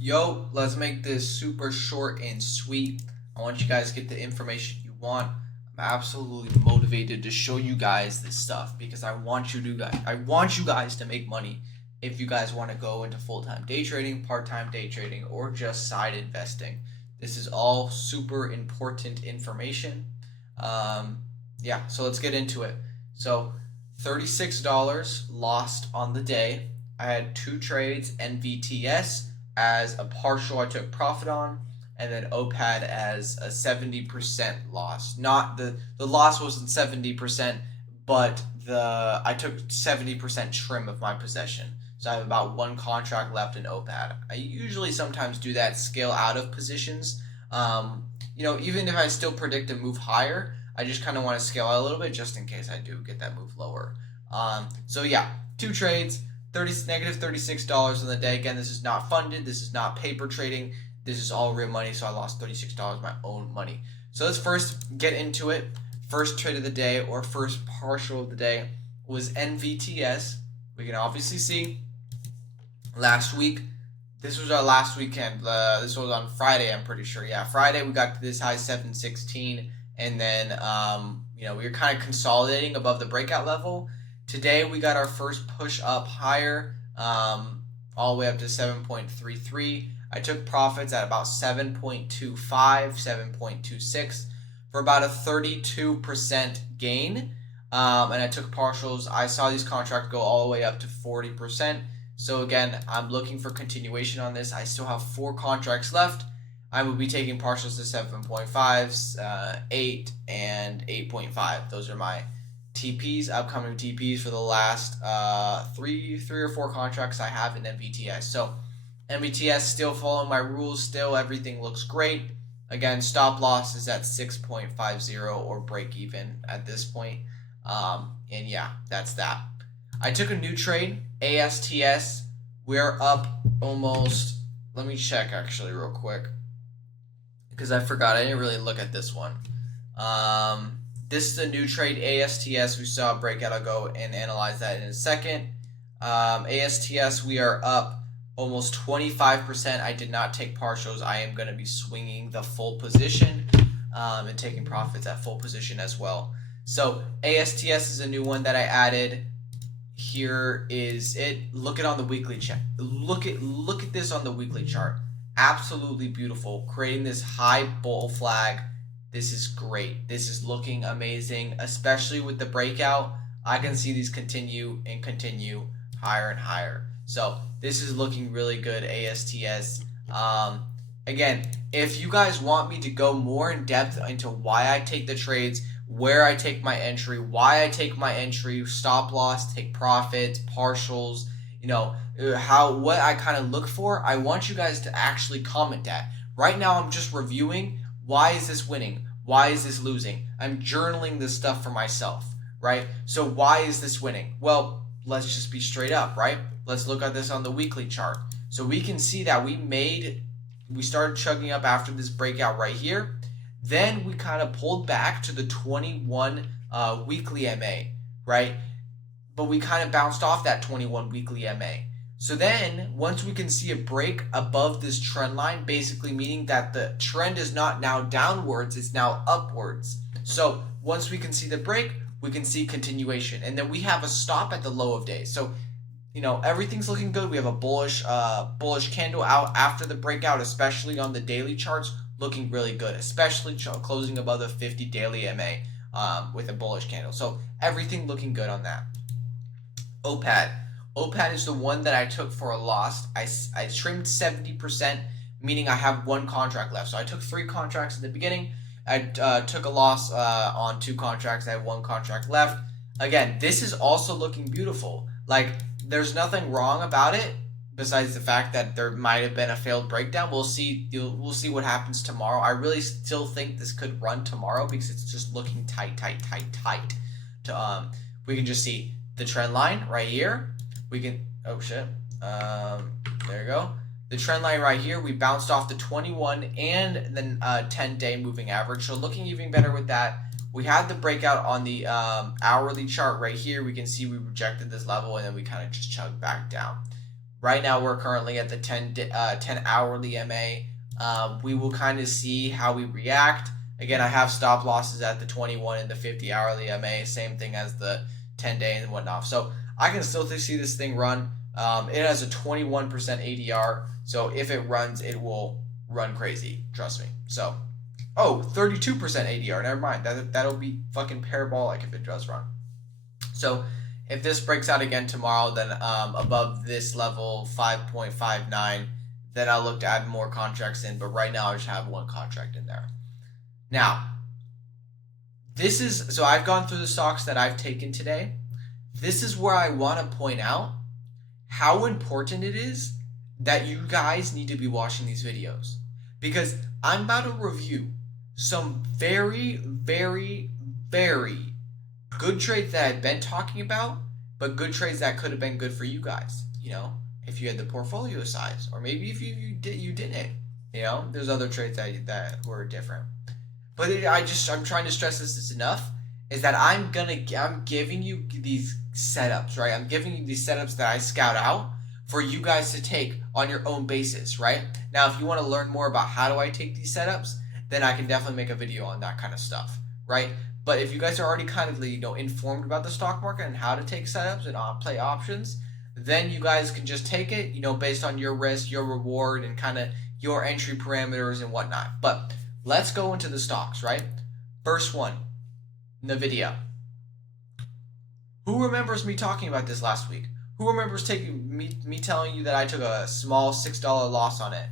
Yo, let's make this super short and sweet. I want you guys to get the information you want. I'm absolutely motivated to show you guys this stuff because I want you guys to make money if you guys want to go into full-time day trading, part-time day trading, or just side investing. This is all super important information. Um, yeah, so let's get into it. So, $36 lost on the day. I had two trades, NVTS as a partial I took profit on, and then OPAD as a 70% loss. Not the loss wasn't 70%, but the I took 70% trim of my possession. So I have about one contract left in OPAD. I usually sometimes do that scale out of positions. Even if I still predict a move higher, I just kind of want to scale out a little bit just in case I do get that move lower. So yeah, two trades, negative $36 on the day. Again, this is not funded. This is not paper trading. This is all real money. So I lost $36 my own money. So let's first get into it. First trade of the day or first partial of the day was NVTS. We can obviously see last week. This was our last weekend. This was on Friday, I'm pretty sure. Yeah, Friday we got to this high 716, and then we were kind of consolidating above the breakout level. Today we got our first push up higher, all the way up to 7.33. I took profits at about 7.25, 7.26 for about a 32% gain. And I took partials. I saw these contracts go all the way up to 40%. So again, I'm looking for continuation on this. I still have 4 contracts left. I will be taking partials to 7.5, 8, and 8.5. Those are my TPs, upcoming TPs for the last three or four contracts I have in NVTS. So NVTS still following my rules. Still everything looks great. Again, stop loss is at 6.50 or break even at this point. And yeah, that's that. I took a new trade, ASTS. We're up almost. Let me check actually real quick because I forgot. I didn't really look at this one. This is a new trade, ASTS. We saw a breakout. I'll go and analyze that in a second. ASTS, we are up almost 25%. I did not take partials. I am going to be swinging the full position and taking profits at full position as well. So ASTS is a new one that I added. Here is it. Look at on the weekly chart. Look at this on the weekly chart. Absolutely beautiful. Creating this high bull flag. This is great. This is looking amazing, especially with the breakout. I can see these continue and continue higher and higher. So this is looking really good, ASTS. Again, if you guys want me to go more in depth into why I take the trades, where I take my entry, why I take my entry, stop loss, take profits, partials, what I kind of look for, I want you guys to actually comment that. Right now I'm just reviewing why is this winning? Why is this losing? I'm journaling this stuff for myself, right? So why is this winning? Well, let's just be straight up, right? Let's look at this on the weekly chart. So we can see that we started chugging up after this breakout right here. Then we kind of pulled back to the 21 weekly MA, right? But we kind of bounced off that 21 weekly MA. So then once we can see a break above this trend line, basically meaning that the trend is not now downwards, it's now upwards. So once we can see the break, we can see continuation. And then we have a stop at the low of day. So everything's looking good. We have a bullish candle out after the breakout, especially on the daily charts, looking really good, especially closing above the 50 daily MA with a bullish candle. So everything looking good on that. OPAD. OPAD is the one that I took for a loss. I trimmed 70%, meaning I have one contract left. So I took 3 contracts in the beginning. I took a loss on 2 contracts. I have 1 contract left. Again, this is also looking beautiful. Like, there's nothing wrong about it besides the fact that there might have been a failed breakdown. We'll see what happens tomorrow. I really still think this could run tomorrow because it's just looking tight. We can just see the trend line right here. We can there you go. The trend line right here, we bounced off the 21 and then 10-day moving average. So looking even better with that. We had the breakout on the hourly chart right here. We can see we rejected this level and then we kind of just chugged back down. Right now, we're currently at the 10 hourly MA. We will kind of see how we react. Again, I have stop losses at the 21 and the 50 hourly MA, same thing as the 10-day and whatnot. So I can still see this thing run. It has a 21% ADR, so if it runs, it will run crazy. Trust me. So, 32% ADR. Never mind. That'll be fucking parabolic if it does run. So, if this breaks out again tomorrow, then above this level 5.59, then I'll look to add more contracts in. But right now, I just have one contract in there. Now, so I've gone through the stocks that I've taken today. This is where I want to point out how important it is that you guys need to be watching these videos, because I'm about to review some very, very, very good trades that I've been talking about, but good trades that could have been good for you guys, if you had the portfolio size, or maybe if you didn't, there's other trades that were different. But I'm trying to stress this enough, is that I'm giving you these setups, right? I'm giving you these setups that I scout out for you guys to take on your own basis, right? Now, if you want to learn more about how do I take these setups, then I can definitely make a video on that kind of stuff, right? But if you guys are already kind of informed about the stock market and how to take setups and play options, then you guys can just take it, based on your risk, your reward, and kind of your entry parameters and whatnot. But let's go into the stocks, right? First one, NVIDIA. Who remembers me talking about this last week? Who remembers taking me telling you that I took a small $6 loss on it?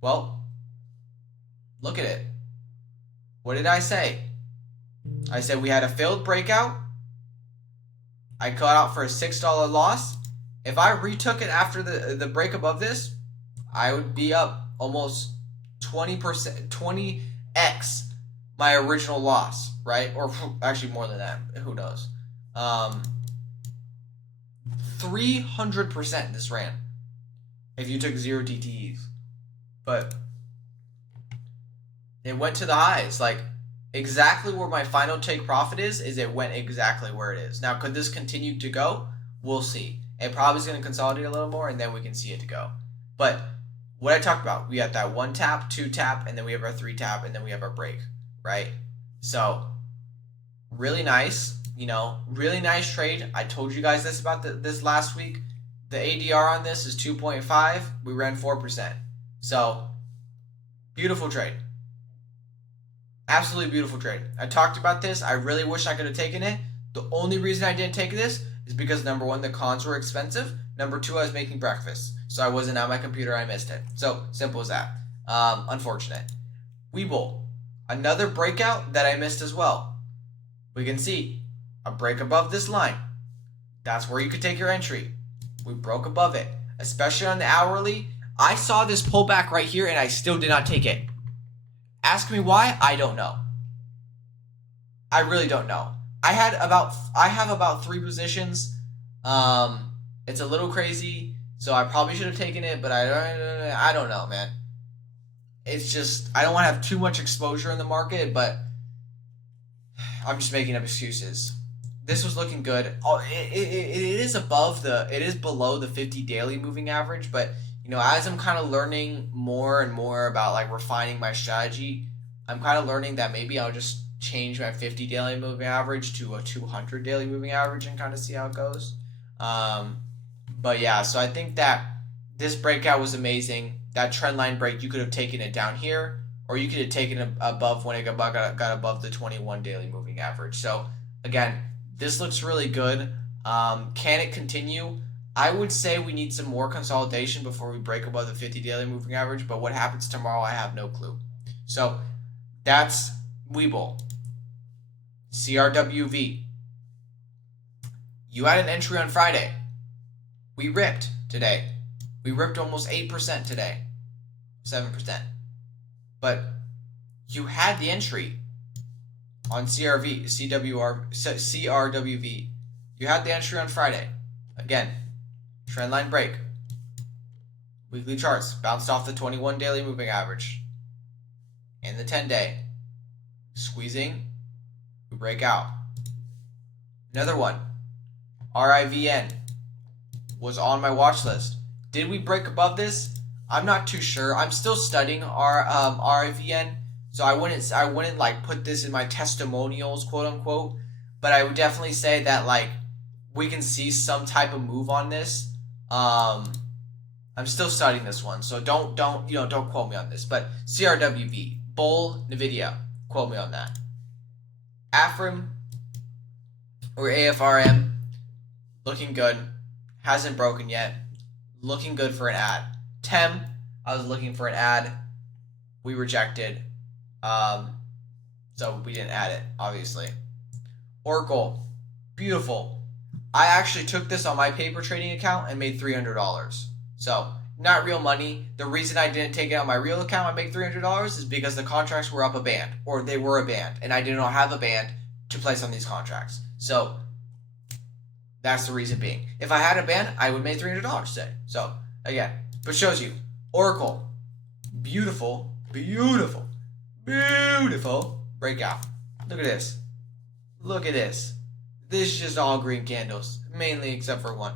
Well, look at it. What did I say? I said we had a failed breakout. I got out for a $6 loss. If I retook it after the break above this, I would be up almost 20%, 20x my original loss, right? Or actually more than that. Who knows? 300% this ran if you took 0 DTEs. But it went to the highs. Like, exactly where my final take profit is it went exactly where it is. Now, could this continue to go? We'll see. It probably is going to consolidate a little more, and then we can see it to go. But what I talked about, we have that 1 tap, 2 tap, and then we have our 3 tap, and then we have our break, right? So, really nice, really nice trade. I told you guys this about this last week. The ADR on this is 2.5. We ran 4%. So, beautiful trade. Absolutely beautiful trade. I talked about this. I really wish I could have taken it. The only reason I didn't take this is because, number one, the cons were expensive. Number two, I was making breakfast. So I wasn't at my computer. I missed it. So, simple as that. Unfortunate. Webull. Another breakout that I missed as well. We can see a break above this line. That's where you could take your entry. We broke above it. Especially on the hourly. I saw this pullback right here and I still did not take it. Ask me why? I don't know. I really don't know. I have about 3 positions. It's a little crazy, so I probably should have taken it, but I don't know, man. It's just, I don't want to have too much exposure in the market, but I'm just making up excuses. This was looking good. It is below the 50 daily moving average, but as I'm kind of learning more and more about like refining my strategy, I'm kind of learning that maybe I'll just change my 50 daily moving average to a 200 daily moving average and kind of see how it goes. But yeah, so I think that this breakout was amazing. That trend line break, you could have taken it down here, or you could have taken it above when it got above the 21 daily moving average. So again, this looks really good. Can it continue? I would say we need some more consolidation before we break above the 50 daily moving average, but what happens tomorrow, I have no clue. So that's Webull. CRWV. You had an entry on Friday. We ripped today. We ripped almost 8% today. 7%. But you had the entry on CRWV. You had the entry on Friday. Again, trendline break. Weekly charts bounced off the 21 daily moving average. And the 10-day. Squeezing. We break out. Another one. RIVN was on my watch list. Did we break above this? I'm not too sure. I'm still studying our RIVN, so I wouldn't like put this in my testimonials, quote unquote. But I would definitely say that like we can see some type of move on this. I'm still studying this one, so don't quote me on this. But CRWV, Bull, Nvidia, quote me on that. AFRM or AFRM, looking good, hasn't broken yet, looking good for an ad. TEM, I was looking for an ad, we rejected, so we didn't add it, obviously. Oracle, beautiful. I actually took this on my paper trading account and made $300. So, not real money. The reason I didn't take it on my real account and make $300 is because the contracts were up a band, or they were a band, and I did not have a band to place on these contracts. So, that's the reason being. If I had a band, I would make $300 today. So, again, but shows you. Oracle, beautiful, beautiful, beautiful breakout. Look at this. Look at this. This is just all green candles, mainly except for one.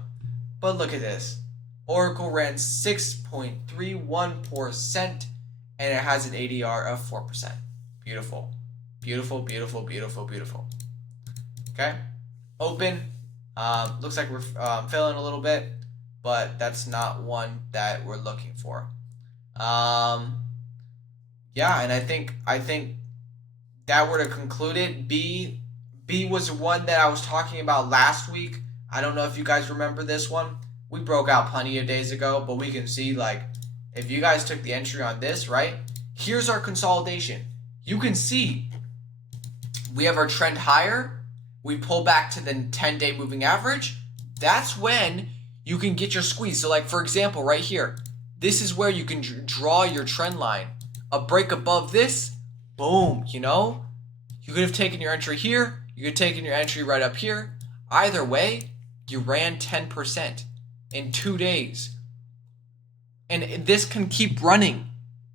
But look at this. Oracle ran 6.31%, and it has an ADR of 4%. Beautiful. Beautiful, beautiful, beautiful, beautiful. Okay? Open. Looks like we're failing a little bit, but that's not one that we're looking for. Yeah, and I think that were to conclude it. B was one that I was talking about last week. I don't know if you guys remember this one. We broke out plenty of days ago, but we can see, like, if you guys took the entry on this, right? Here's our consolidation. You can see we have our trend higher. We pull back to the 10-day moving average. That's when you can get your squeeze. So, like, for example, right here, this is where you can draw your trend line. A break above this, boom, you know? You could have taken your entry here. You could have taken your entry right up here. Either way, you ran 10% in 2 days. And this can keep running.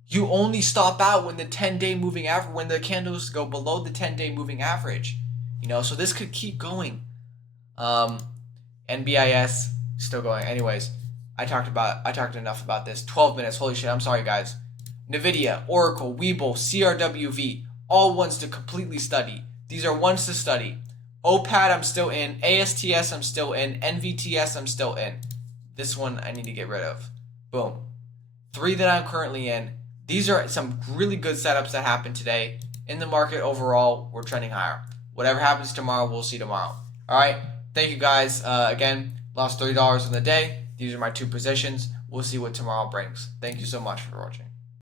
You only stop out when the 10-day moving average, when the candles go below the 10-day moving average. You know, so this could keep going. NBIS still going. Anyways, I talked enough about this. 12 minutes. Holy shit. I'm sorry, guys. Nvidia, Oracle, Webull, CRWV, all ones to completely study. These are ones to study. OPAD I'm still in. ASTS I'm still in. NVTS I'm still in. This one I need to get rid of. Boom. 3 that I'm currently in. These are some really good setups that happened today. In the market overall, we're trending higher. Whatever happens tomorrow, we'll see tomorrow. All right. Thank you, guys. Again, lost $30 in the day. These are my 2 positions. We'll see what tomorrow brings. Thank you so much for watching.